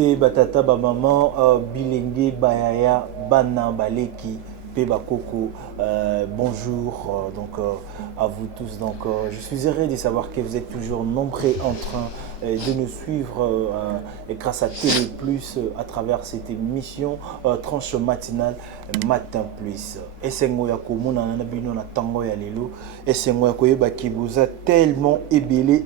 te batata ba maman bilenge bayaya bana baleki pe bakoko bonjour à vous tous je suis heureux de savoir que vous êtes toujours nombreux en train de nous suivre et grâce à Télé Plus à travers cette émission tranche matinale Matin Plus. Et c'est moi qui bino na tango ya lelo et c'est moi qui bakibuza tellement ébélé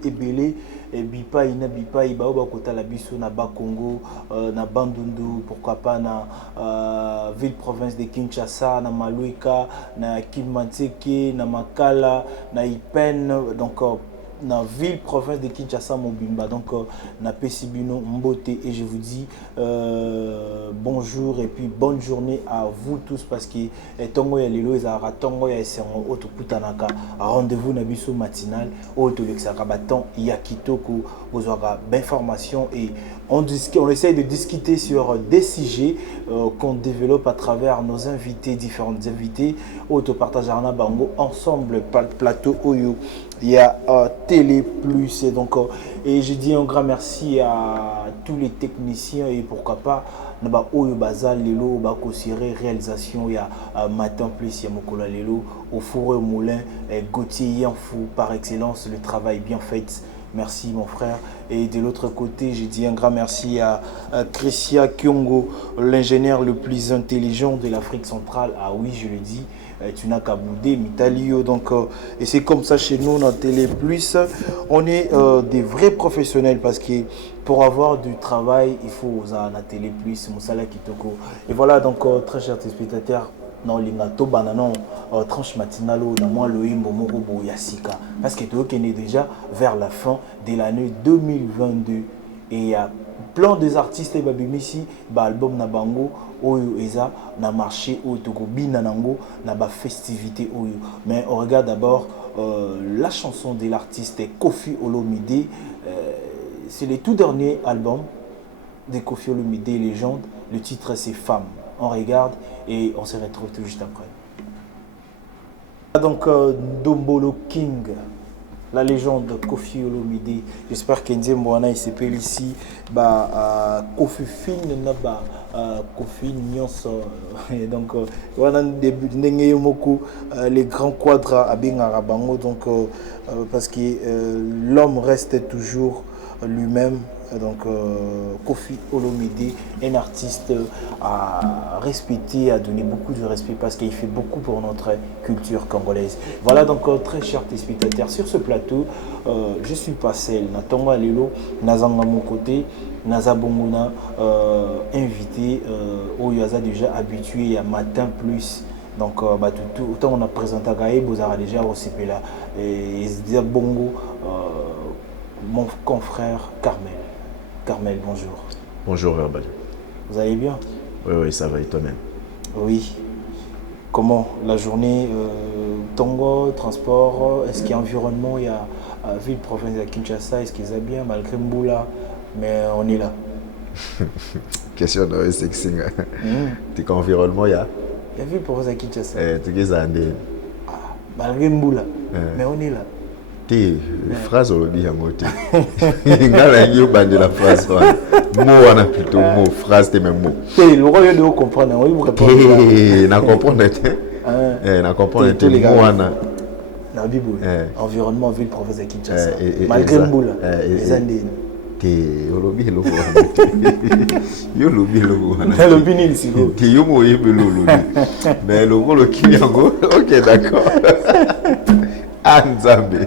bipai na bipai ba kota la biso na Bakongo na Bandundu pourquoi pas na ville province de Kinshasa na Maluika na Kimanteke na Makala na Ipen na ville province de Kinshasa Mobimba na Pesibino Mbote et je vous dis bonjour et puis bonne journée à vous tous parce que tongo ya lelo ezara tongo ya esengo oto kutanaka rendez-vous na biso matinal oto lexaka baton ya kitoko bozwaka d'informations et on essaye de discuter sur des sujets qu'on développe à travers nos invités, différents invités. Auto partagearna bango ensemble plateau Oyo. Il y a Télé Plus et je dis un grand merci à tous les techniciens et pourquoi pas Naba Oyo Bazal Lelo Bako Siré réalisation il y a Matin Plus il y a Mokola Lelo au four et moulin Gauthier Yanfou par excellence le travail bien fait. Merci mon frère. Et de l'autre côté, je dis un grand merci à Christia Kyongo, l'ingénieur le plus intelligent de l'Afrique centrale. Ah oui, je le dis, tu n'as qu'à bouder, Mitalio. Et c'est comme ça chez nous, dans Télé Plus. On est des vrais professionnels parce que pour avoir du travail, il faut la Télé Plus, Moussala Kitoko. Et voilà, très chers téléspectateurs, non lingato bananon tranche matinalo na moi le imbo moko yasika parce que tu es déjà vers la fin de l'année 2022 et il y a plein des artistes babimisi ba album na bango oyo eza na marché oyo toko bina nango na ba festivité oyo mais on regarde d'abord la chanson de l'artiste Koffi Olomide c'est le tout dernier album de Koffi Olomide légende le titre c'est Femme. On regarde et on se retrouve tout juste après. Dombolo King, la légende de Koffi Olomide. J'espère qu'Indien Mwana il s'appelle ici. Koffi Fin Koffi Nyonso. Et on a les grands quadres à Bingarabango. Parce que l'homme reste toujours lui-même. Koffi Olomide, un artiste à respecter, à donner beaucoup de respect parce qu'il fait beaucoup pour notre culture congolaise. Voilà très chers téléspectateurs, sur ce plateau, je suis pas seul. Natonga Lelo, Nazanga mon côté, Nazabongona, invité, Oyaza déjà habitué à Matin Plus. Autant on a présenté à Gaïb, vous avez déjà aussi là. Et Bongo, mon confrère Carmel. Carmel, bonjour. Bonjour Verbal. Vous allez bien? Oui, ça va et toi-même? Oui. Comment la journée Tongo, transport, est-ce qu'il y a environnement? Il y a ville province de Kinshasa, est-ce qu'ils aiment bien malgré Mboula? Mais on est là. Question de sexy. Tu qu'en environnement il y a? Il y a ville province de Kinshasa. Tu es à malgré Mboula, mais on est là. T'es phrase au lobby à moté. Il y a de la phrase. Mot on a plutôt mot phrase t'es même mot. T'es le roi de comprendre. Oui vous répondre. Na comprendre t'es. Na comprendre t'es mot on a. Na bibo. Environnement ville province de Kinshasa. Malgré Mboula. Les Andés. T'es au lobby le roi. Yo lobby le roi. Le lobby ni ici. T'es yo mo yé le lobby. Mais le roi le kinyango. OK d'accord. Anzambe.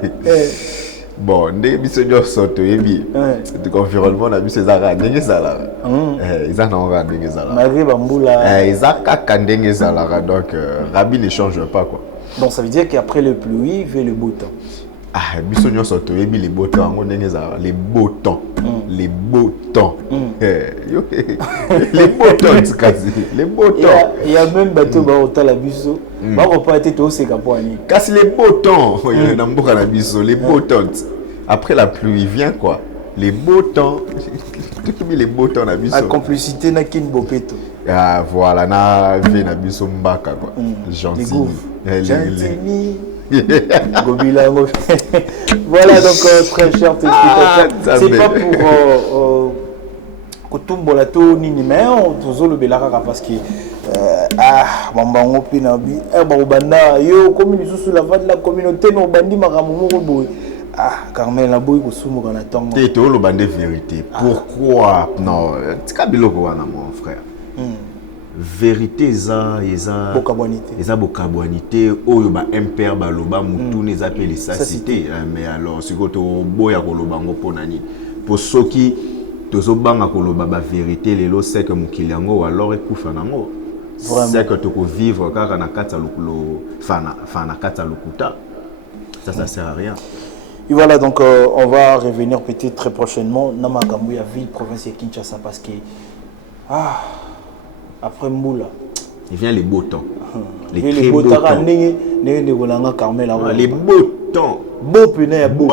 Bon, ndenge biso nyonso toyebi environnement na biso ezaka ndenge ezalaka eza na nga ndenge ezalaka malgré bambula eza kaka ndenge ezalaka donc Rabi ne change pas quoi. Donc ça veut dire qu'après le pluie vient le beau temps. Biso nyonso toyebi les beaux temps yango ndenge ezalaka les beaux temps les beaux temps les beaux temps quasi les beaux temps il y a même bateau ba otala biso ba ko pas été to seka poani kasi les beaux temps na mboka na biso les beaux temps après la pluie vient quoi les beaux temps les beaux temps na biso la complicité na kin bopeto voilà na ve na biso mbaka quoi gentil voilà très cher téléspectateur, c'est pas pour kotumbola to nini mais tozolobelaka parce que mambango mpe na bi bakobanda yo komi lisusu lavandi la communauté na obandi makambo moko boye Carmel na boyi kosumuka na ntongo te toloba nde vérité pourquoi non tika biloko wana mon frère vérité eza bokabwanité oyo ba impère baloba mutune eza pe lisasité mais alors siko to boya koloba ngo pona nini po soki tozobanga koloba ba vérité lelo c'est que mokili yango alors ekufa nango c'est que toko vivre kaka na kata lokolo fana kata lokuta ça sert à rien. Et voilà, donc on va revenir peut-être très prochainement dans ma Gambouya ville, province de Kinshasa, parce que après Moula, il vient les beaux temps. Les beaux temps. Les beaux temps. Beau punaise, beau.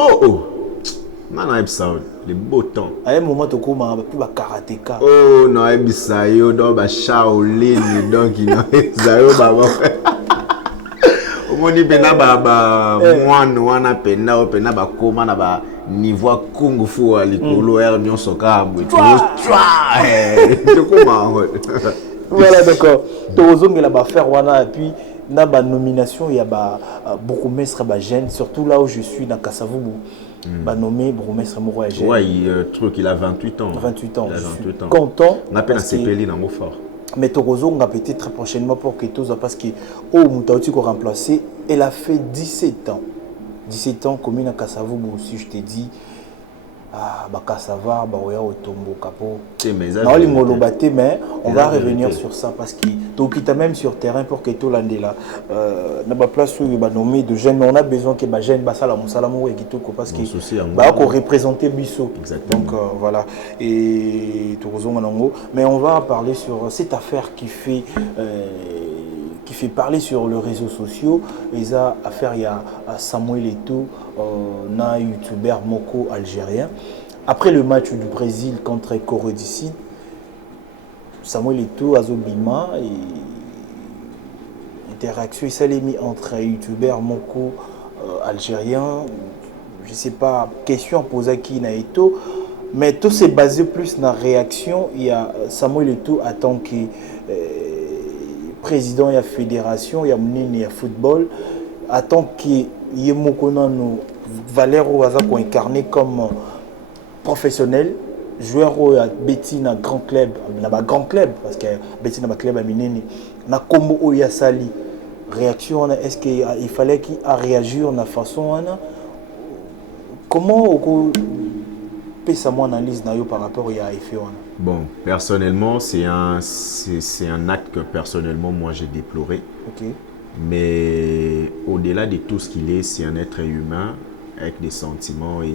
Les beaux temps. À un moment, tu as plus de karatéka. Oh non, il y a des Shaolin, donc il y a des Moni pena ba wana pena ba koma na ba niveau kung fu alikolo er nyonso ka bwe voilà d'accord tozongela ba faire wana et puis na ba nomination il y a ba bourgmestre ba jeune surtout là où je suis dans Kasavubu ba nommé bourgmestre moko jeune ouais truc il a 28 ans il a 28 ans content on appelle un CPL dans fort. Mais Torozo, on va peut-être très prochainement pour que tous parce que Moutaouti qu'on remplacé, elle a fait 17 ans. 17 ans, commune à Kassavou, si je te dis, Kassava, Baroya, Otombo, Capo. Mais on va revenir sur ça parce que tu as même sur terrain pour que tout l'année là, dans la place où il va nommer de jeunes, mais on a besoin que les jeunes Bassala Moussalamou et Kitoko parce que qu'on représenter Bissot. Donc voilà. Et Torozo Manango. Mais on va parler sur cette affaire qui fait parler sur les réseaux sociaux. Et ça, affaire, il y a Samuel Eto'o, un youtubeur moko algérien. Après le match du Brésil contre Corée du Sud, Samuel Eto'o, Azobima, et interaction, il s'est mis entre youtubeur moko algérien. Je ne sais pas, question posée à qui n'a Eto'o. Mais tout s'est basé plus dans la réaction. Il y a Samuel Eto'o en tant que président de la fédération, il y a le football. En tant que Yemokonano, Valero Waza qui incarné comme professionnel, joueur à Betty dans grand club, parce que Betty dans club à Mineni, na combo Oya Sali. Réaction, est-ce qu'il fallait qu'il réagir de façon comment on peut savoir analyse par rapport à effet? Bon, personnellement, c'est un acte que personnellement moi j'ai déploré. Okay. Mais au-delà de tout ce qu'il est, c'est un être humain avec des sentiments et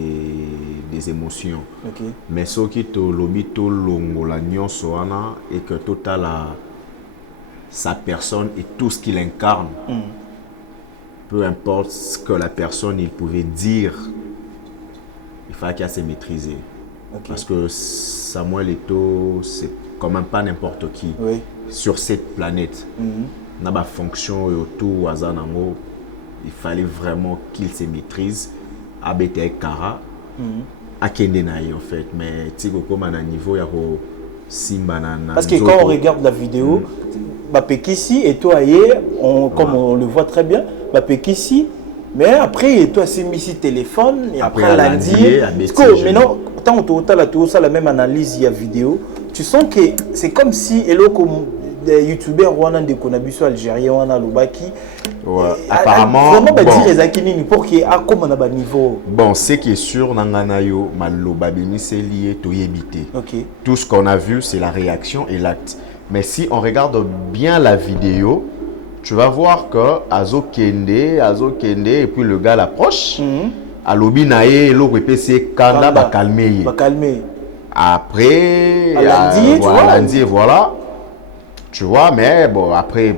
des émotions. Okay. Mais ce qui te lobby tout longola nyonso wana et que total sa personne et tout ce qu'il incarne, peu importe ce que la personne il pouvait dire, il fallait qu'elle se maîtrise. Okay. Parce que Samuel Eto'o, c'est quand même pas n'importe qui sur cette planète. N'a pas fonction autour Azanango, il fallait vraiment qu'il se maîtrise. Abete Kara, Akendenaï en fait, mais Tigo comme à un niveau il y a Simba. Parce que quand on regarde la vidéo, Bapekissi et toi comme on le voit très bien, Bapekissi. Mais après, toi, c'est mis sur téléphone, et après lundi. Maintenant, tant que tu as la même analyse, il y a vidéo, tu sens que c'est comme si, des youtubeurs des Konabiso algériens, apparemment, vraiment, pour qu'il y ait un niveau. Bon, ce qui est sûr, Nanganayo, Malobabini, c'est lié, tout ce qu'on a vu, c'est la réaction et l'acte. Mais si on regarde bien la vidéo, tu vas voir que Azo Kende, et puis le gars l'approche. Alobi nae, l'autre PC Kanda va calmer. Après, lundi, voilà. Tu vois, mais bon, après.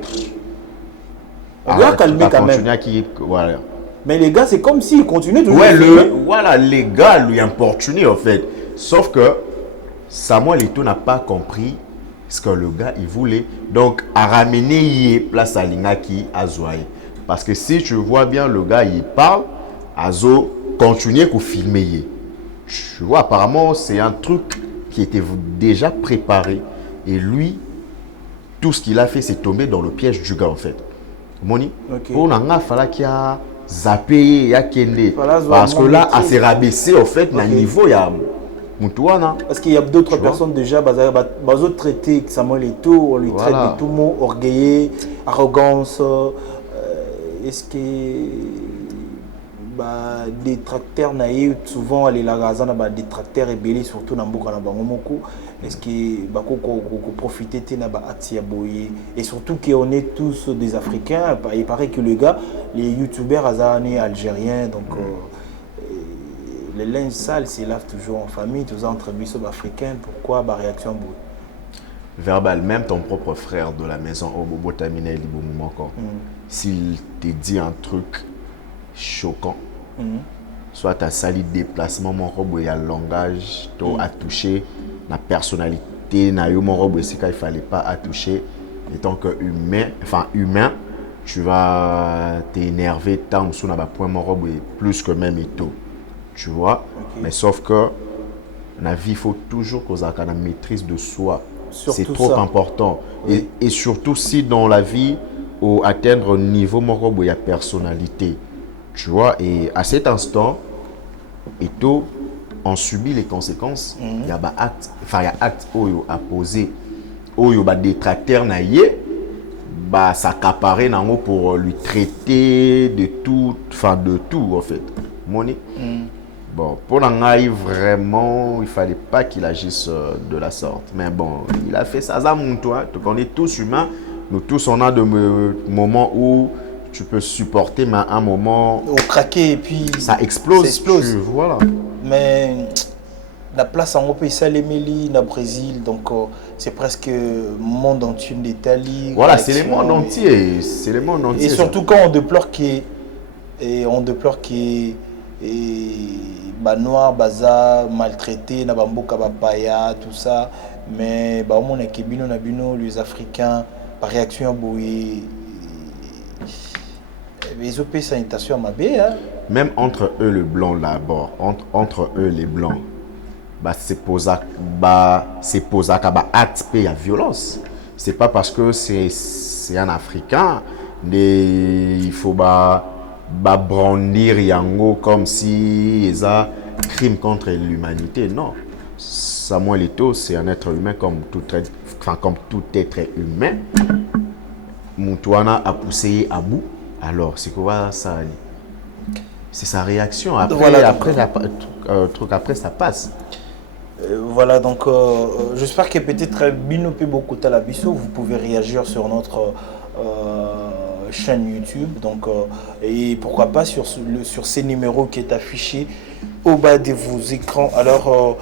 On doit calmer quand même. Voilà. Mais les gars, c'est comme s'ils continuaient toujours. Ouais, voilà, les gars lui importunaient en fait. Sauf que Samuel Eto'o n'a pas compris ce que le gars il voulait. Donc, à ramener place à Lingaki à Zouaï. Parce que si tu vois bien, le gars il parle, Azo continue à filmer. Tu vois, apparemment, c'est un truc qui était déjà préparé. Et lui, tout ce qu'il a fait, c'est tomber dans le piège du gars, en fait. Moni, on a fallu qu'il a zappé, il y a kende. Parce que là, à se rabaisser, en fait, à niveau, il y a Moutouana. Parce qu'il y a d'autres personnes déjà, ils ont traité Samuel Eto'o, on lui traite de tout mot, orgueilleux, arrogance. Est-ce que des tracteurs naïfs, souvent les lagazans, des tracteurs ébélés, surtout dans Mboka, est-ce que profiter de Atiaboye et surtout qu'on est tous des Africains. Il paraît que les gars, les youtubeurs algériens, donc les linges sales se lavent toujours en famille, tous entre bisous africains. Pourquoi réaction verbal, même ton propre frère de la maison, Obobo Tamine Liboumou encore, s'il te dit un truc choquant, soit tu as sali déplacement, mon robe, il y a le langage, tu as touché la personnalité, mon robe, il ne fallait pas à toucher. Et tant que humain, tu vas t'énerver tant que tu point mon robe plus que même et tout. Tu vois, mais sauf que la vie, il faut toujours qu'on ait la maîtrise de soi. C'est trop important. Et surtout si dans la vie, au atteindre un niveau où il y a personnalité. Tu vois, et à cet instant, et tout, on subit les conséquences. Il y a acte à poser, il y a des détracteurs s'accaparer pour lui traiter de tout, en fait. Moni. Bon, pour l'engager vraiment, il ne fallait pas qu'il agisse de la sorte. Mais bon, il a fait ça, toi. Donc on est tous humains. Nous tous, on a des moments où tu peux supporter, mais à un moment... Au craquer et puis... Ça explose. Voilà. Mais la place en Europe, c'est l'Émilie, le Brésil. Donc c'est presque le monde entier d'Italie. Voilà, c'est le monde entier. C'est le monde entier. Et surtout quand on déplore qu'il noir, baza, maltraité, nabamboka bapaya, tout ça. Mais au monde les Africains, par réaction à Boui, ils ont payé sanitation à ma baie. Même entre eux, le blanc là-bas, entre eux, les blancs, c'est posé acte la violence. C'est pas parce que c'est un Africain, mais il faut brandir Yango comme si il y a un crime contre l'humanité. Non. Samuel Eto'o, c'est un être humain comme tout être humain. Moutouana a poussé à bout. Alors, c'est quoi ça? C'est sa réaction. Après, ça passe. Voilà, donc j'espère que peut-être Binopé beaucoup à la Bisso, vous pouvez réagir sur notre chaîne YouTube. Donc, et pourquoi pas sur ces numéros qui est affiché au bas de vos écrans. Alors,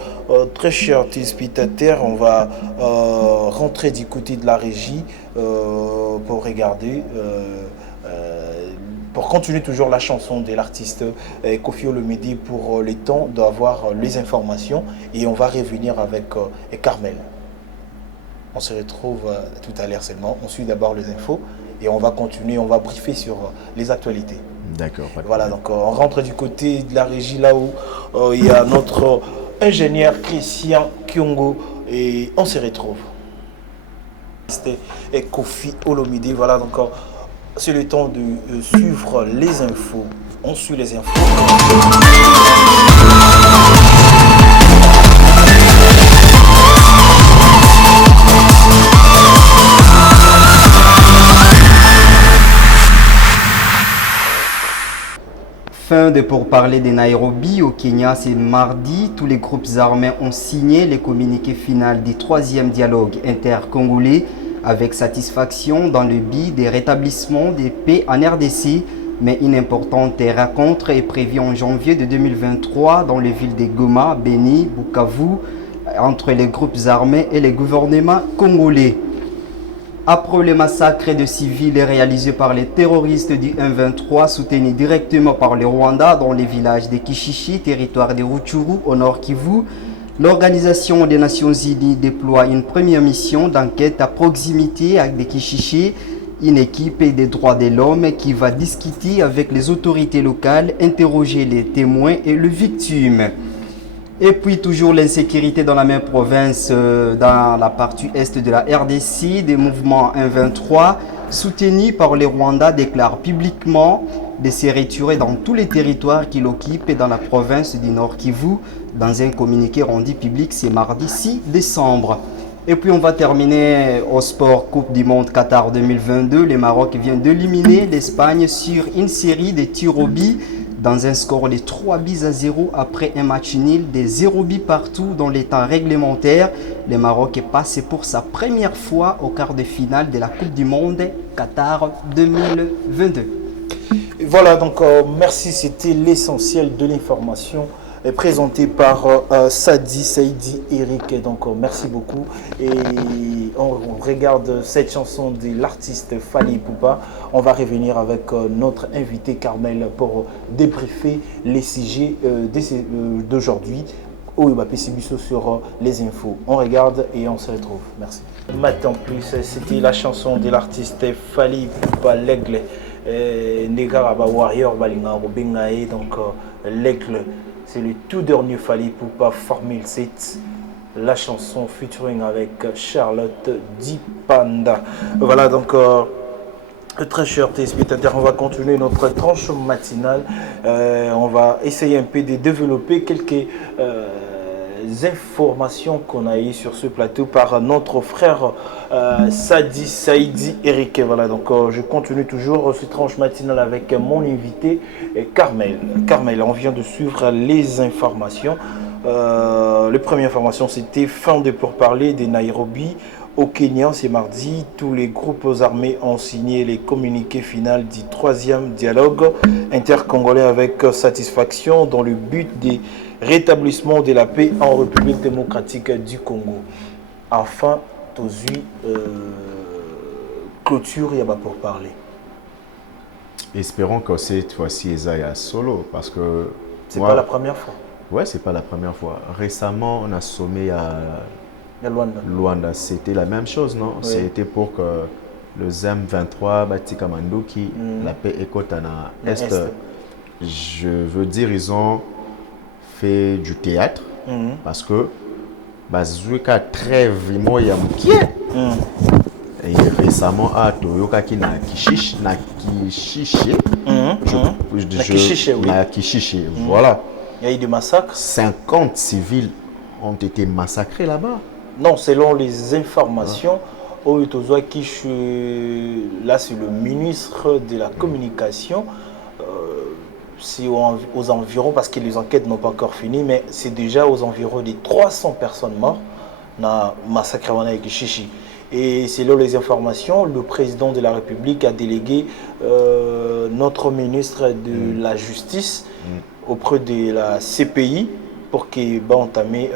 très chers téléspectateurs, on va rentrer du côté de la régie pour regarder. Pour continuer toujours la chanson de l'artiste Koffi Olomide pour le temps d'avoir les informations et on va revenir avec Carmel. On se retrouve tout à l'heure seulement. On suit d'abord les infos et on va continuer, on va briefer sur les actualités. D'accord. Voilà, donc on rentre du côté de la régie là où il y a notre ingénieur Christian Kyongo et on se retrouve. C'était Koffi Olomide, voilà donc. C'est le temps de suivre les infos. On suit les infos. Fin de pourparlers de Nairobi au Kenya, c'est mardi. Tous les groupes armés ont signé les communiqués final du 3e dialogue intercongolais avec satisfaction dans le but de rétablissement des paix en RDC, mais une importante rencontre est prévue en janvier de 2023 dans les villes de Goma, Beni, Bukavu, entre les groupes armés et les gouvernements congolais. Après le massacre de civils réalisé par les terroristes du M23 soutenus directement par le Rwanda dans les villages de Kishishi, territoire de Rutshuru au nord Kivu, l'Organisation des Nations Unies déploie une première mission d'enquête à proximité avec des Kishishi, une équipe des droits de l'homme qui va discuter avec les autorités locales, interroger les témoins et les victimes. Et puis toujours l'insécurité dans la même province, dans la partie est de la RDC, des mouvements 1-23 soutenus par les Rwandais déclarent publiquement de se retirer dans tous les territoires qu'ils occupent dans la province du Nord Kivu dans un communiqué rendu public ce mardi 6 décembre. Et puis on va terminer au sport Coupe du Monde Qatar 2022. Le Maroc vient d'éliminer l'Espagne sur une série de tirs au but dans un score de 3-0 après un match nul de 0 but partout dans les temps réglementaires. Le Maroc est passé pour sa première fois au quart de finale de la Coupe du Monde Qatar 2022. Et voilà, donc merci, c'était l'essentiel de l'information présenté par Sadi Saïdi Eric. Donc merci beaucoup. Et on regarde cette chanson de l'artiste Fally Ipupa. On va revenir avec notre invité Carmel pour débriefer les sujets d'aujourd'hui. Au PCBisso sur les infos. On regarde et on se retrouve. Merci. Maintenant plus, c'était la chanson de l'artiste Fally Ipupa, l'aigle. Negaraba Warrior Balinga Robengae, donc l'aigle. C'est le tout dernier Fally Ipupa Formule 7, la chanson featuring avec Charlotte Dipanda. Voilà, donc très chers téléspectateurs, on va continuer notre tranche matinale. On va essayer un peu de développer quelques informations qu'on a eues sur ce plateau par notre frère Sadi Saïdi Eric. Voilà, donc je continue toujours cette tranche matinale avec mon invité Carmel. Carmel, on vient de suivre les informations. La première information, c'était fin de pourparlers de Nairobi au Kenya. C'est mardi, tous les groupes armés ont signé les communiqués finaux du 3e dialogue intercongolais avec satisfaction dans le but de rétablissement de la paix en République démocratique du Congo. Enfin, Tozui, clôture, il y a pas pour parler. Espérons que cette fois-ci, Isaiah solo, parce que... C'est pas la première fois. Ouais, c'est pas la première fois. Récemment, on a sommé à Luanda. C'était la même chose, non? Oui. C'était pour que le ZEM-23, Batika Manduki, la paix écotana Est. Je veux dire, ils ont fait du théâtre parce que Bazouka trêve moya mkie. Et récemment à Toyoka qui na Kishish na Kishiché. Na Kishiché, voilà. Il y a eu des massacres. 50 civils ont été massacrés là-bas. Non, selon les informations, là c'est le ministre de la communication. C'est aux environs, parce que les enquêtes n'ont pas encore fini, mais c'est déjà aux environs de 300 personnes mortes dans le massacre avec Chichi. Et selon les informations, le président de la République a délégué notre ministre de la Justice auprès de la CPI pour qu'il va entamer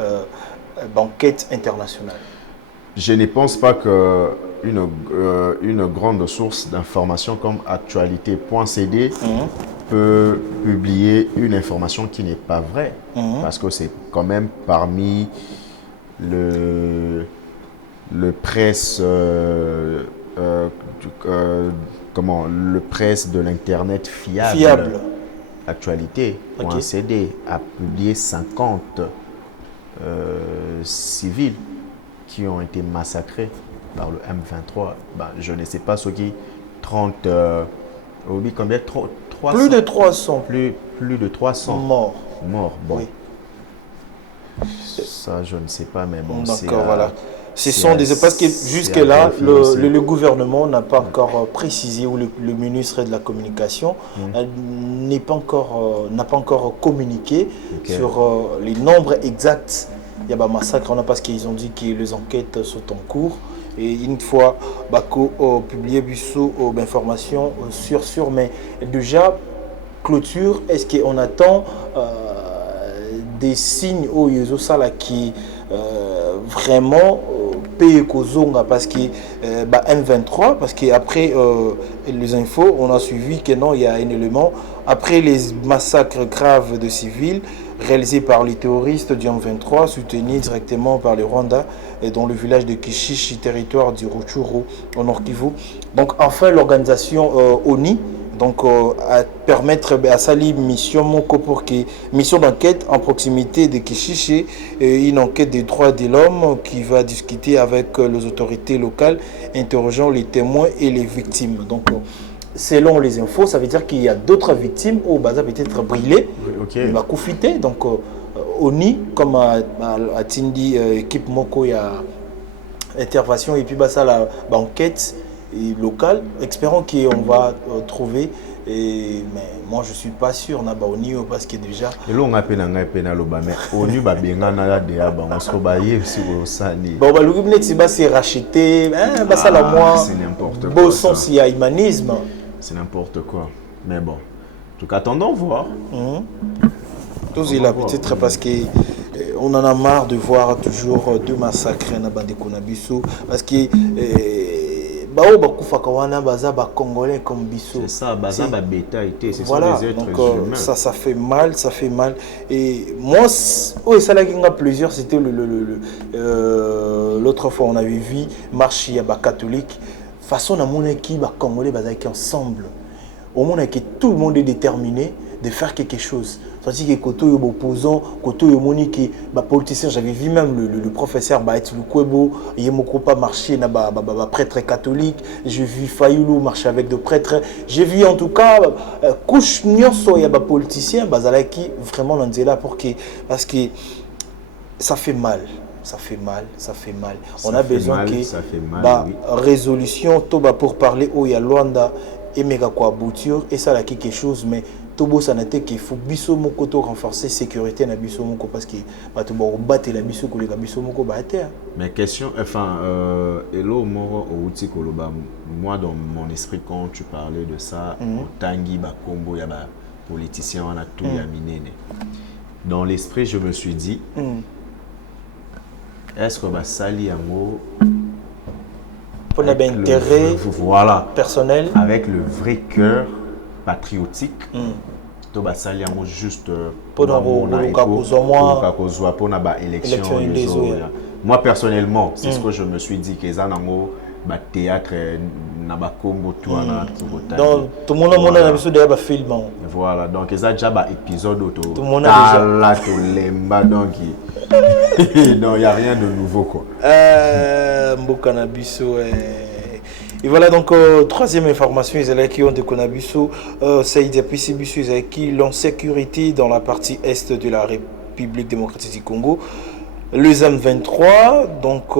une enquête internationale. Je ne pense pas qu'une grande source d'information comme actualité.cd peut publier une information qui n'est pas vraie, parce que c'est quand même parmi le presse le presse de l'internet fiable. Actualité.cd a publié 50 civils qui ont été massacrés par le M23. Je ne sais pas ce qui 30 combien 300, plus de 300 plus de 300 morts. Bon, oui. Ça je ne sais pas, mais bon. D'accord, voilà. Ce sont des, parce que jusque là le gouvernement n'a pas encore précisé, ou le ministre de la communication n'a pas encore communiqué sur les nombres exacts. Il y a un massacre, parce qu'ils ont dit que les enquêtes sont en cours. Et une fois Bako publié d'informations sur, mais déjà clôture, est-ce qu'on attend des signes au Yezosala qui vraiment paye Kozonga, parce que M23, parce qu'après les infos, on a suivi que non, il y a un élément après les massacres graves de civils réalisés par les terroristes du M23, soutenus directement par le Rwanda, et dans le village de Kishishi, territoire du Rutshuru, au Nord Kivu. Donc enfin, l'organisation ONI donc à permettre à Sali mission moko pour que mission d'enquête en proximité de Kishiché, une enquête des droits de l'homme qui va discuter avec les autorités locales, interrogeant les témoins et les victimes. Donc selon les infos, ça veut dire qu'il y a d'autres victimes au Baza peut-être brûlé, il va confiter. Donc ONI comme à Tindi équipe moko il y a intervention et puis bah ça la enquête locale, espérons qu'on va trouver. Mais moi je suis pas sûr na ba ONU parce que déjà on a peine loba mais ONU ba benga na dia ba on se ba yesi o sani bon ba lu bineti ba c'est racheté bah ça la moi c'est n'importe quoi beau sens il y a humanisme, c'est n'importe quoi, mais bon en tout cas attendons voir. Tous il a peut-être parce que on en a marre de voir toujours deux massacres na bande konabiso parce que bao bakufaka wana baza ba congolais comme biso, c'est ça baza ba bêta été, c'est voilà, des êtres donc humains. ça fait mal et moi ça là qui a plusieurs c'était l'autre fois on avait vu marche ya ba catholique façon na mon équipe ba congolais baza qui ensemble au monde que tout le monde est déterminé de faire quelque chose. C'est-à-dire que côté opposant, côté monique, bah politicien, j'avais vu même le professeur Baet Lukwebo, il m'a pas marché na ba prêtre catholique, j'ai vu Fayoulou marcher avec des prêtres, j'ai vu en tout cas couche nyonso ya ba politicien bazalaki vraiment l'anzela pour que parce que ça fait mal. Ça fait mal. On a besoin que bah résolution toba pour parler au ya Luanda et méga quoi aboutir et ça là quelque chose mais Tobo sanate qu'il faut biso moko to renforcer sécurité na biso moko parce que ba to ba battre la biso ko le biso moko ba terre. Mais question enfin hello moro outi koloba moi dans mon esprit quand tu parlais de ça tangi ba kombo ya ba politicien wana tout ya minene. Dans l'esprit je me suis dit est-ce que ba sali yango pour l'intérêt voilà personnel avec le vrai cœur patriotique to basali yango juste pour na élection moi personnellement c'est ce que je me suis dit que ça nango ba théâtre na ba Congo tout na donc tout le monde a besoin de ba film voilà donc ça déjà ba épisode auto tout le monde a déjà to lemba donc non il y a rien de nouveau quoi mboka na biso et voilà donc troisième information ils qui ont de Konabiso Saïd Apisibisu qui l'insécurité dans la partie est de la République démocratique du Congo. Le M23 donc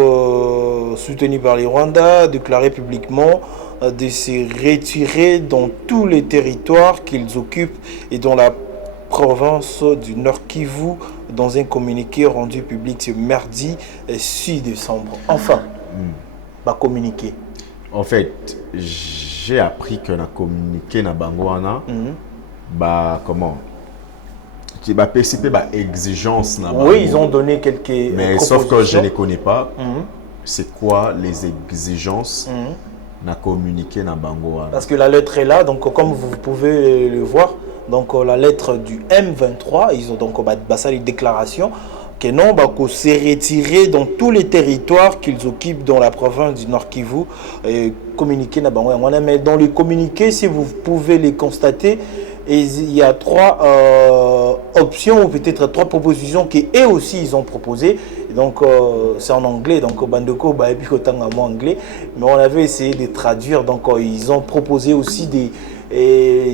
soutenu par les Rwandais a déclaré publiquement de se retirer dans tous les territoires qu'ils occupent et dans la province du Nord Kivu dans un communiqué rendu public ce mardi 6 décembre. Enfin, va communiquer. En fait, j'ai appris qu'on a communiqué na Bangwana, bah comment, qui va participer à exigence na Bangwana. Oui, ils ont donné quelques. Mais sauf que je ne connais pas. C'est quoi les exigences na communiqué na Bangwana? Parce que la lettre est là, donc comme vous pouvez le voir, donc la lettre du M23, ils ont donc ça les déclarations. Que non, se retirer dans tous les territoires qu'ils occupent dans la province du Nord Kivu et communiquer mais dans les communiqués, si vous pouvez les constater, il y a trois options ou peut-être trois propositions qu'eux aussi ils ont proposées. Donc c'est en anglais, donc Bandeko et puis en anglais, mais on avait essayé de traduire. Donc ils ont proposé aussi de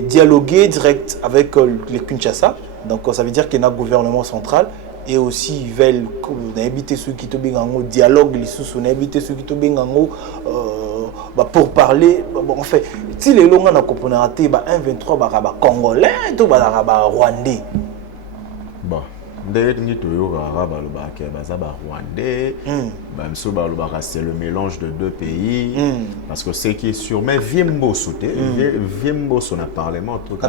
dialoguer direct avec les Kinshasa. Donc ça veut dire qu'il y a un gouvernement central. Et aussi ils veulent éviter ceux qui te bingent dialogue les sous éviter ceux qui te bingent pour parler en fait si les longs na communauté ba 123 ba congolais to ba rwandais bon d'ailleurs ni to yo ba ba ke ba za ba rwandais ba mso ba c'est le mélange de deux pays parce que c'est qui est sûr mais Viembo sauté Viembo son parlement tout que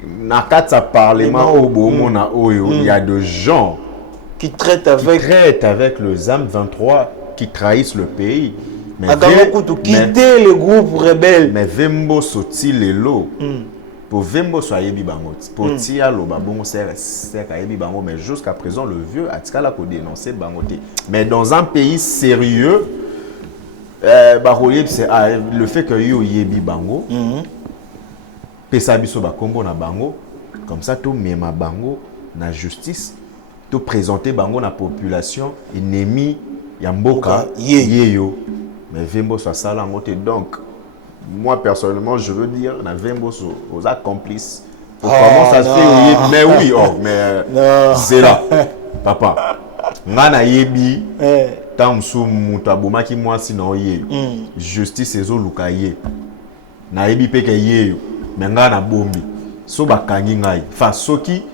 Nakata parlement au Bomona Oyo, il y a des gens qui traitent avec le ZAM 23 qui trahissent le pays. Mais quitter le groupe rebelle. Mais Vembo soti lelo. Pour Vembo soyez bibangot. Pour Tia lo babon c'est kayebi bango mais jusqu'à présent le vieux a tika la ko dénoncer bangoté. Mais dans un pays sérieux c'est le fait que yo yebi bango. Pesa biso ba kombo na bango. Comme ça, tout mema bango na justice. Tout présenter bango na population ennemi yamboka yeyo. Mais Vembo soit ça là donc. Moi personnellement, je veux dire, na Vembo aux accomplices. Comment ça se fait? Mais oui, mais c'est là, papa. Ngana yebi, tamsu mutaboma ki moi sinon ye. Justice ezo lukaye. Na yebi peke ye, mais ngana bombi. So bakangi ngai. Enfin, soki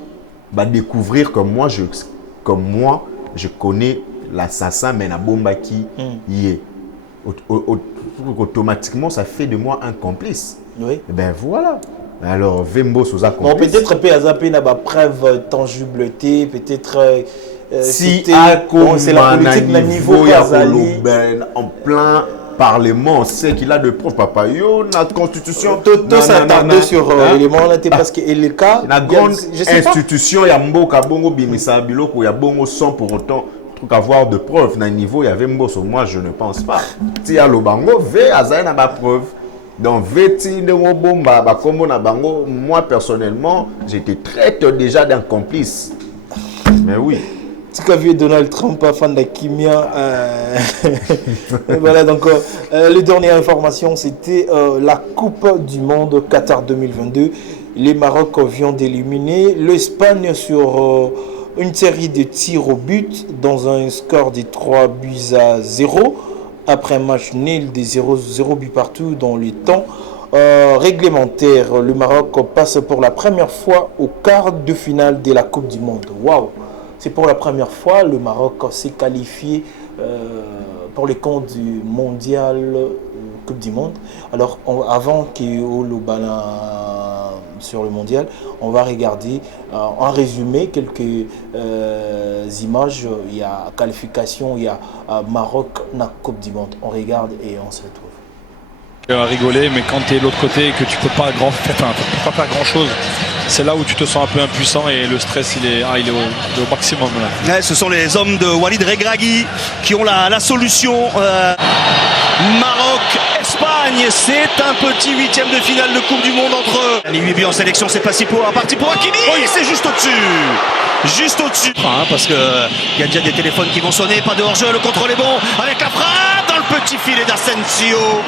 va découvrir que moi je connais l'assassin mais na bomba qui ye. Automatiquement ça fait de moi un complice. Oui. Et ben voilà. Alors Vembo sous bon, peut-être PAZAP n'a pas preuve tangibilité, peut-être si c'est la politique na niveau en plein Parlement, c'est qu'il a de preuves, papa. Yo, notre constitution. Tout s'attendait sur l'élément là, parce que le cas. La grande institution, il y a Mboka Bongo Bimisa Biloko, il y a Bongo sans pour autant avoir de preuves. Dans le niveau, il y avait Mboso. Moi, je ne pense pas. Si il y a le Bango, V, Azaï n'a pas preuve. Donc, Veti, Bomba, Bakombo, Nabango, moi, personnellement, j'étais traité déjà d'un complice. Mais oui. Tu as vu Donald Trump, fan de Kimia. Voilà, donc, les dernières informations, c'était la Coupe du Monde Qatar 2022. Les Maroc viennent d'éliminer l'Espagne sur une série de tirs au but dans un score de 3-0. Après un match nul de 0 but partout dans les temps réglementaires. Le Maroc passe pour la première fois au quart de finale de la Coupe du Monde. Waouh! C'est pour la première fois le Maroc s'est qualifié pour les comptes du mondial Coupe du Monde. Alors avant qu'il y ait le ballon sur le mondial, on va regarder en résumé quelques images. Il y a qualification, il y a Maroc na Coupe du Monde. On regarde et on se retrouve. Rigoler, mais quand tu es de l'autre côté et que tu peux pas pas faire grand chose, c'est là où tu te sens un peu impuissant et le stress il est au maximum là. Ouais, ce sont les hommes de Walid Regragui qui ont la solution. Maroc-Espagne, c'est un petit huitième de finale de Coupe du Monde entre eux. Les 8 buts en sélection, c'est parti pour Hakimi. Oui, c'est juste au-dessus. Juste au-dessus. Parce qu'il y a déjà des téléphones qui vont sonner, pas de hors-jeu, le contrôle est bon. Avec la frappe dans le petit filet d'Asensio.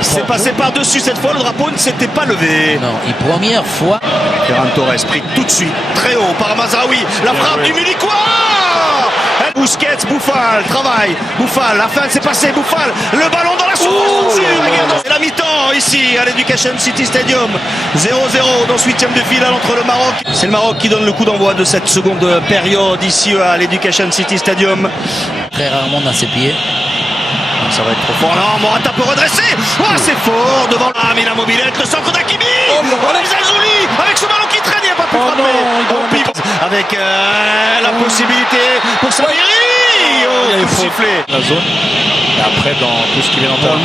C'est passé par-dessus cette fois, le drapeau ne s'était pas levé. Non, et première fois. Ferran Torres pris tout de suite, très haut par Mazraoui. La frappe du Munichois. Busquets, Bouffal, travail. Bouffal, la fin s'est passée. Bouffal, le ballon dans la surface. C'est la mi-temps ici à l'Education City Stadium. 0-0 dans ce huitième de finale entre le Maroc. C'est le Maroc qui donne le coup d'envoi de cette seconde période ici à l'Education City Stadium. Très rarement dans ses pieds. Ça va être trop fort. Non, Morata peut redresser. Oh, c'est fort devant la mobilette. Le centre d'Hakimi. Zazouli avec ce ballon qui traîne. Il n'a pas pu frapper. Avec la possibilité pour Sabiri. Il y a sifflé la zone. Et après, dans tout ce qui vient d'entendre.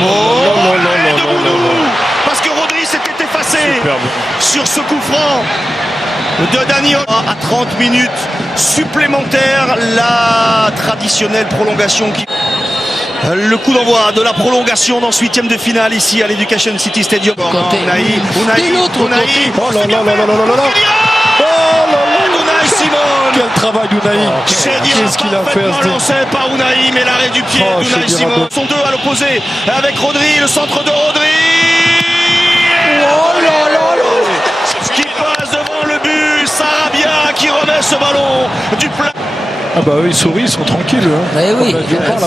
Parce que Rodri s'était effacé sur ce coup franc de Daniel. À 30 minutes supplémentaires, la traditionnelle prolongation qui... Le coup d'envoi de la prolongation dans ce huitième de finale ici à l'Education City Stadium. Unai Simon. Quel travail d'Unai. Qu'est-ce qu'il a fait à ce lancé par Unai, mais l'arrêt du pied d'Unai Simon. Sont deux à l'opposé avec Rodri, le centre de Rodri. Qui passe devant le but. Sarabia qui remet ce ballon du plat. Ah bah eux ils sourient, ils sont tranquilles. Oui.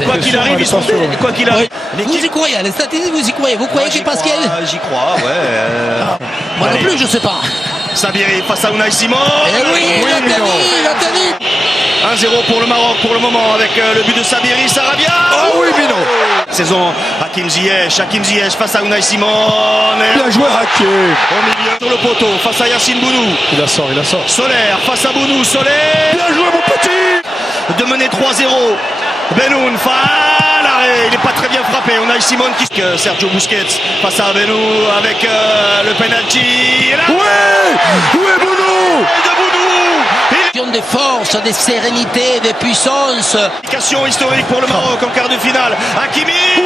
Quoi qu'il arrive, ils sont quoi qu'il arrive. Vous y croyez, les statistiques, vous y croyez. Vous croyez que Pascal. J'y crois, ouais. Moi non plus, je sais pas. Sabiri face à Unai Simon. Oui, il a tenu. 1-0 pour le Maroc pour le moment avec le but de Sabiri, Sarabia. Oh oui, Mino. Saison Hakim Ziyech face à Unai Simon. Bien joué Hakim. Au milieu sur le poteau face à Yacine Bounou. Il la sort. Solaire face à Bounou. Solaire. Bien joué mon petit. De mener 3-0. Benoun, l'arrêt, il n'est pas très bien frappé. On a Simon qui... Sergio Busquets face à Benoun avec le penalty. Oui, Bounou. De force, de sérénité, de puissance. Qualification historique pour le Maroc en quart de finale. Hakimi. Oui.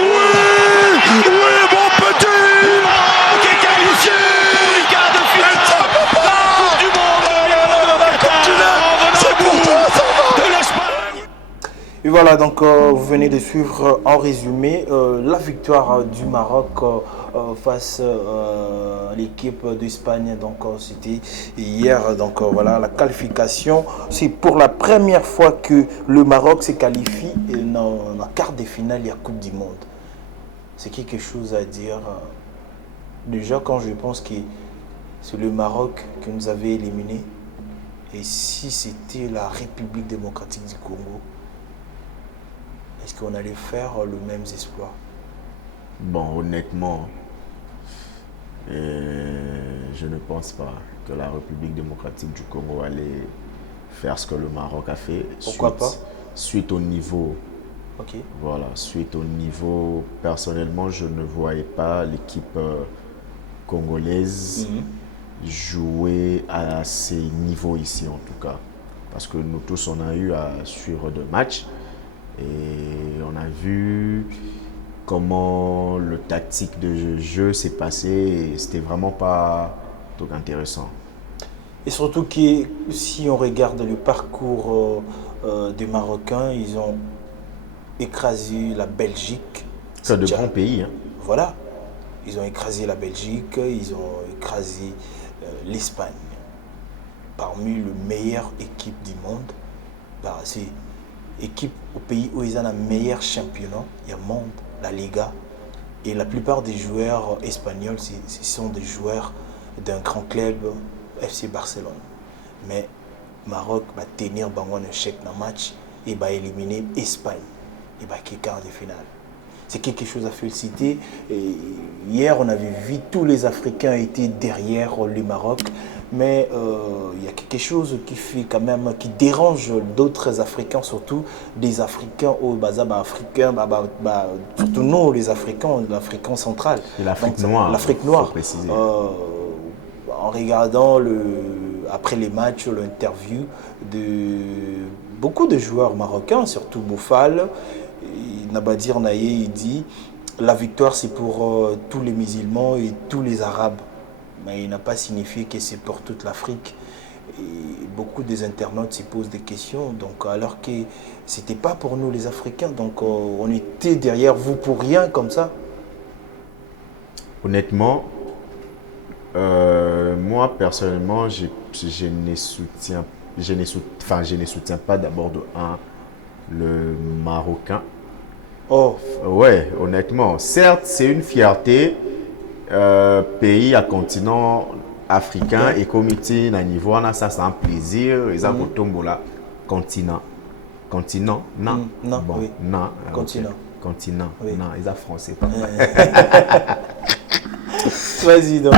Voilà, donc vous venez de suivre en résumé la victoire du Maroc face à l'équipe d'Espagne. Donc c'était hier. Donc voilà, la qualification. C'est pour la première fois que le Maroc se qualifie dans la quart de finale de la Coupe du Monde. C'est quelque chose à dire. Déjà, quand je pense que c'est le Maroc qui nous avait éliminés, et si c'était la République démocratique du Congo, est-ce qu'on allait faire le même exploit? Bon, honnêtement, je ne pense pas que la République démocratique du Congo allait faire ce que le Maroc a fait. Pourquoi pas? Suite au niveau. Ok. Voilà, suite au niveau, personnellement, je ne voyais pas l'équipe congolaise jouer à ces niveaux ici, en tout cas. Parce que nous tous, on a eu à suivre deux matchs et on a vu comment le tactique de jeu s'est passé et c'était vraiment pas tout intéressant. Et surtout que si on regarde le parcours des Marocains, ils ont écrasé la Belgique. C'est de grands pays. Hein. Voilà. Ils ont écrasé la Belgique, ils ont écrasé l'Espagne. Parmi les meilleures équipes du monde, bah, c'est équipe au pays où ils ont le meilleur championnat, il y a monde, la Liga. Et la plupart des joueurs espagnols, ce sont des joueurs d'un grand club, FC Barcelone. Mais Maroc va tenir un échec dans le match et va éliminer l'Espagne. Et va qui quart de finale. C'est quelque chose à féliciter. Et hier, on avait vu tous les Africains étaient derrière le Maroc. Mais il y a quelque chose qui fait quand même, qui dérange d'autres Africains, surtout des Africains au Bazaba africain, surtout nous les Africains, l'Africain central. Et l'Afrique noire. L'Afrique noire. En regardant après les matchs, l'interview de beaucoup de joueurs marocains, surtout Boufal, Nabadir Naye, il dit la victoire c'est pour tous les musulmans et tous les arabes. Mais il n'a pas signifié que c'est pour toute l'Afrique. Et beaucoup des internautes se posent des questions, donc, alors que ce n'était pas pour nous les Africains. Donc on était derrière vous pour rien comme ça. Honnêtement, moi personnellement, je ne soutiens pas d'abord de le Marocain. Oh. Ouais, honnêtement. Certes, c'est une fierté. Pays à continent africain et comité à niveau ça c'est un plaisir ils ont là continent non bon oui. Non continent oui. Non ils ont français vas-y donc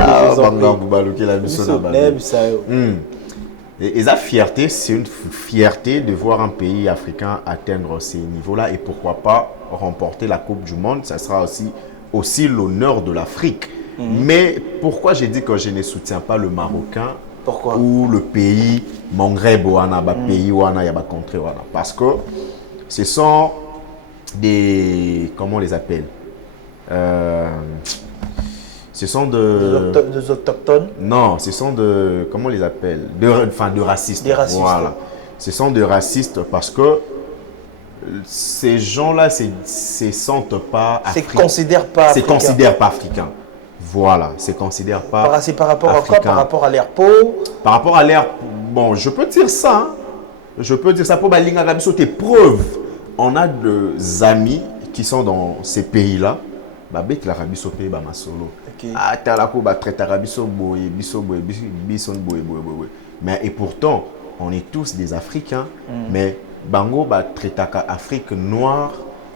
et la fierté, c'est une fierté de voir un pays africain atteindre ces niveaux-là et pourquoi pas remporter la Coupe du Monde. Ça sera aussi l'honneur de l'Afrique. Mais pourquoi j'ai dit que je ne soutiens pas le Marocain? Pourquoi? Ou le pays Maghreb pays contrée parce que ce sont des, comment on les appelle, ce sont des autochtones? Non, ce sont de, comment on les appelle, de racistes. Des racistes. Voilà. Ce sont des racistes parce que ces gens-là se sentent pas africains. Se considèrent pas africains. Voilà, se considèrent pas. C'est par rapport à quoi? Par rapport à leur peau? Par rapport à l'air, bon, je peux dire ça. Hein. Je peux dire ça pour Balinga Rabiso, tes preuves. On a des amis qui sont dans ces pays-là. Babek la Rabiso pays ba masolo. Ah, t'as la ko ba traite Rabiso boye, biso boye, bison boye. Mais et pourtant, on est tous des Africains. Mais bango ba traite Afrique noire.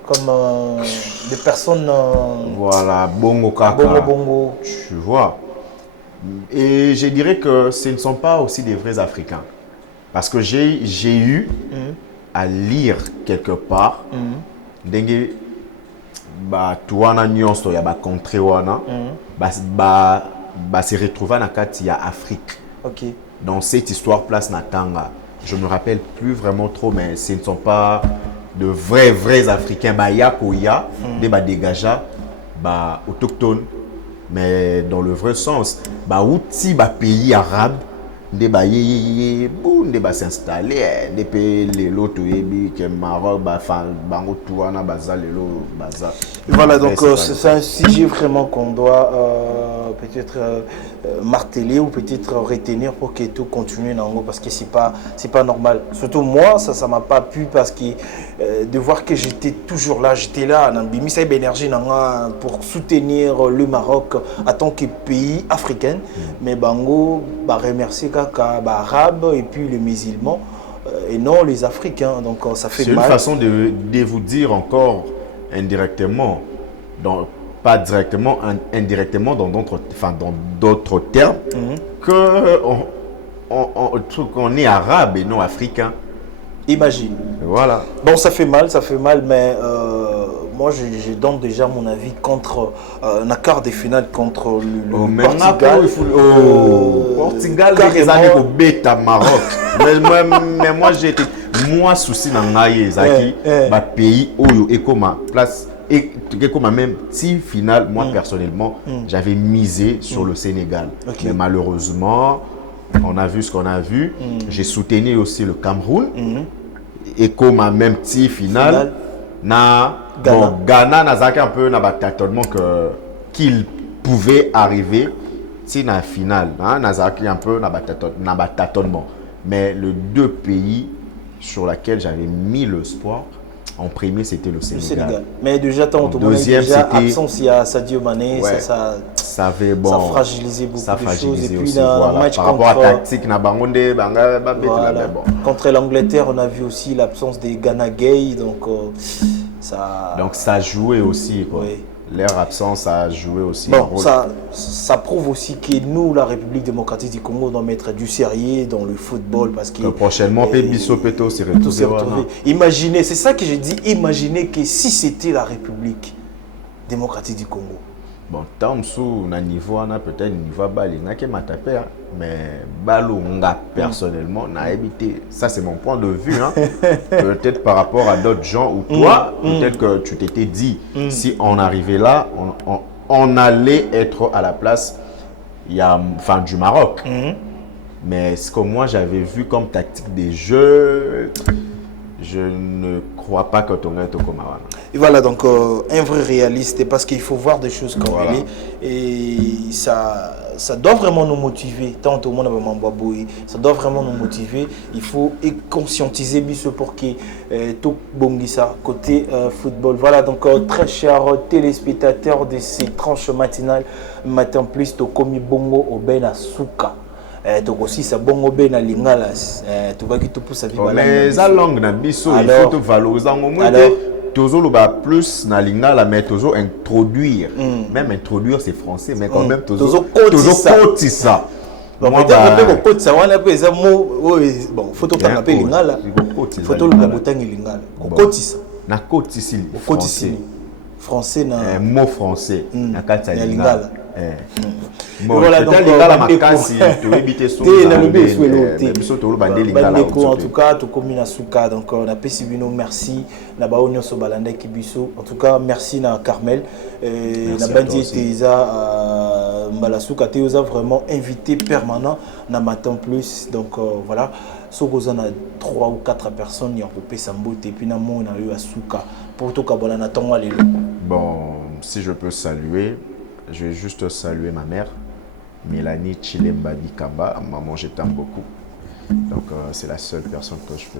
Comme des personnes. Voilà, bongo kaka. Bongo. Tu vois. Et je dirais que ce ne sont pas aussi des vrais Africains. Parce que j'ai eu à lire quelque part. Dengue, tuana nyonso ya ba contre wana. Se retrouver dans kati ya Afrique. Ok. Dans cette histoire place Natanga. Je ne me rappelle plus vraiment trop, mais ce ne sont pas de vrais Africains, des dégaja, autochtones, mais dans le vrai sens, outil pays arabe, Ndeba yé bon ndeba s'installer depuis les lots yebi que Maroc ba fan bango touana baza lelo baza. Voilà, donc c'est un sujet vraiment qu'on doit peut-être marteler ou peut-être retenir pour que tout continue parce que c'est pas normal. Surtout moi, ça m'a pas plu parce que de voir que j'étais toujours là, j'étais là, j'ai mis énergie pour soutenir le Maroc en tant que pays africain, mais bango bah remercier kaka bah arabes et puis les musulmans et non les Africains. Donc ça fait mal. C'est une façon de vous dire encore indirectement, pas directement, indirectement dans d'autres termes, qu'on est arabe et non africain. Imagine. Voilà. Bon, ça fait mal, mais moi je donne déjà mon avis contre un quart de finale contre le Portugal. Portugal, les années au bêta Maroc. mais moi j'ai été souci dans ma pays où et comme place et comme même si finale moi personnellement j'avais misé sur le Sénégal. Mais malheureusement on a vu ce qu'on a vu. J'ai soutenu aussi le Cameroun. Et comme même petit final, Ghana n'a un peu tâtonnement qu'il pouvait arriver si dans la finale. N'a un peu tâtonnement. Mais les deux pays sur lesquels j'avais mis l'espoir, en premier c'était le Sénégal. Mais déjà, deuxième c'était absence, il y a Sadio Mané, ouais, ça fragilisait beaucoup de choses. Et puis aussi, dans le match par rapport à la tactique, contre l'Angleterre, on a vu aussi l'absence des Ghana Gay, donc ça a joué aussi quoi. Oui. Leur absence a joué aussi. Bon, ça prouve aussi que nous, la République démocratique du Congo, doit mettre du sérieux dans le football parce que prochainement, Bisso Peto s'est retrouvé. Imaginez, c'est ça que j'ai dit, imaginez que si c'était la République démocratique du Congo. Bon, tant sous un niveau, on a peut-être un niveau bali, n'a que matapé, mais balunga personnellement n'a évité. Ça c'est mon point de vue, hein. Peut-être par rapport à d'autres gens ou toi, peut-être que tu t'étais dit, si on arrivait là, on allait être à la place, du Maroc. Mais ce que moi j'avais vu comme tactique des jeux, je ne crois pas que ton gars est au Comara. Et voilà, donc un vrai réaliste, parce qu'il faut voir des choses comme elle est. Et ça doit vraiment nous motiver. Tant au monde ça doit vraiment nous motiver. Il faut conscientiser Bisso pour que tout bongisa côté football. Voilà, donc très chers téléspectateurs de ces tranches matinales, matin plus, to komi bongo au ben asuka. Donc aussi ça bongo ben na lingala tu vas qui tout pour sa vie mais ça langue na biso il faut te valoriser au moins toujours plus na lingala mais toujours introduire même introduire c'est français mais quand même toujours côté ça moi bah côté ça on appelle ça mot bon photo ta appelle lingala photo le botangi lingala côté ça na côté ici français na mot français na kata lingala bon, voilà, donc en tout cas, tout comme Nasuka, donc on a Pessibino, merci. Nabaonyo Sobalanda Kibiso, en tout cas, merci na Carmel. Na Bandi Teiza Malasuka Teiza vraiment invité permanent na Matin Plus. Donc voilà, Sogozan a 3 ou 4 personnes, il y a un peu Pessambote et puis na Mon a eu Asuka. Pour tout cas, voilà, Nathan Alelo. Bon, si je peux saluer. Je vais juste saluer ma mère, Mélanie Chilemba Dikamba. Maman, je t'aime beaucoup. Donc, c'est la seule personne que je peux.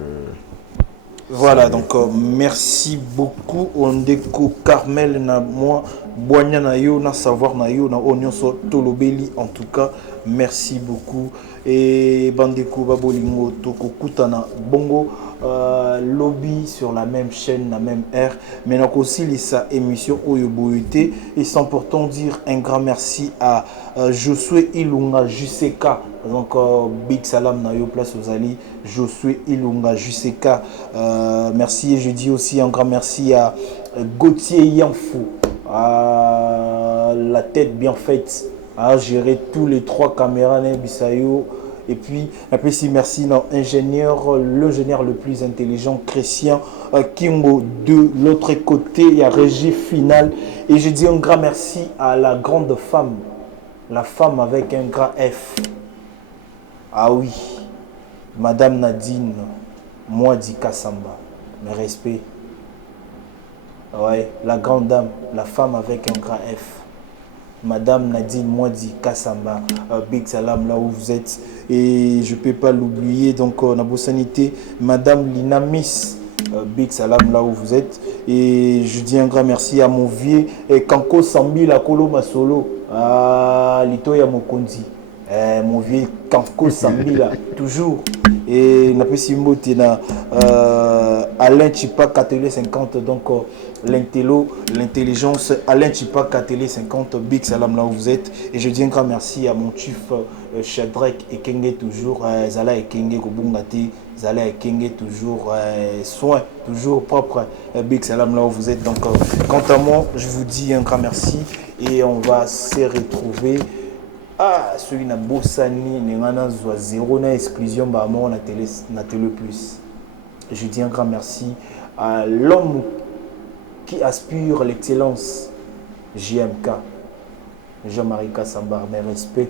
Voilà, saluer. Donc merci beaucoup. Ondeko Carmel, na moi, Boigna na yo, na savoir na yo, na Onyon so Tolobeli. En tout cas, merci beaucoup. Et Bandeko Babolingo, Toko Kutana Bongo. Lobby sur la même chaîne, la même ère, mais donc aussi sa émission Oyoboyote. Et sans pourtant dire un grand merci à Josué Ilunga Juseka. Donc big salam na yo place aux Ali Josué Ilunga Juseka. Merci et je dis aussi un grand merci à Gauthier Yanfou, à la tête bien faite, à gérer tous les 3 caméras Bisayo. Et puis, un petit merci à l'ingénieur le plus intelligent, Christian Kimbo. De l'autre côté, il y a Régie Finale. Et je dis un grand merci à la grande femme, la femme avec un grand F. Ah oui, Madame Nadine, moi dit Kassamba, mes respects. Ouais, la grande dame, la femme avec un grand F. Madame Nadine Mwadi Kassamba, big salam là où vous êtes. Et je ne peux pas l'oublier, donc on a beau sanité. Madame Lina Miss, big salam là où vous êtes. Et je dis un grand merci à mon vieux Kanko Sambi la Kolo Masolo, Lito ya Mokondi. Mon vieux Kanko Sambi là, toujours. Et n'a pas si mot Alain Chipak Atelier 50, donc l'intelligence Alain Chipak Atelier 50, big salam là où vous êtes. Et je dis un grand merci à mon chief Shadrach et Kenge, toujours Zala et Kenge Kobungati, Zala et Kenge, toujours soin, toujours propre, big salam là où vous êtes. Donc quant à moi, je vous dis un grand merci et on va se retrouver. Ah, celui na Bossani, n'a pas zéro na exclusion, bah moi na télé plus. Je dis un grand merci à l'homme qui aspire l'excellence, JMK, Jean-Marie Kassamba, mes respects.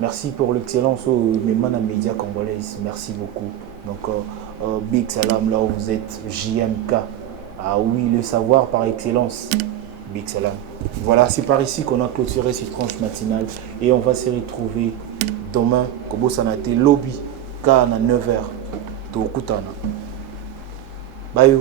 Merci pour l'excellence aux médias congolais. Merci beaucoup. Donc, big salam là où vous êtes, JMK. Ah oui, le savoir par excellence. Big salam. Voilà, c'est par ici qu'on a clôturé cette tranche matinale et on va se retrouver demain. Kobo Sanate lobby, car à 9h. Bye.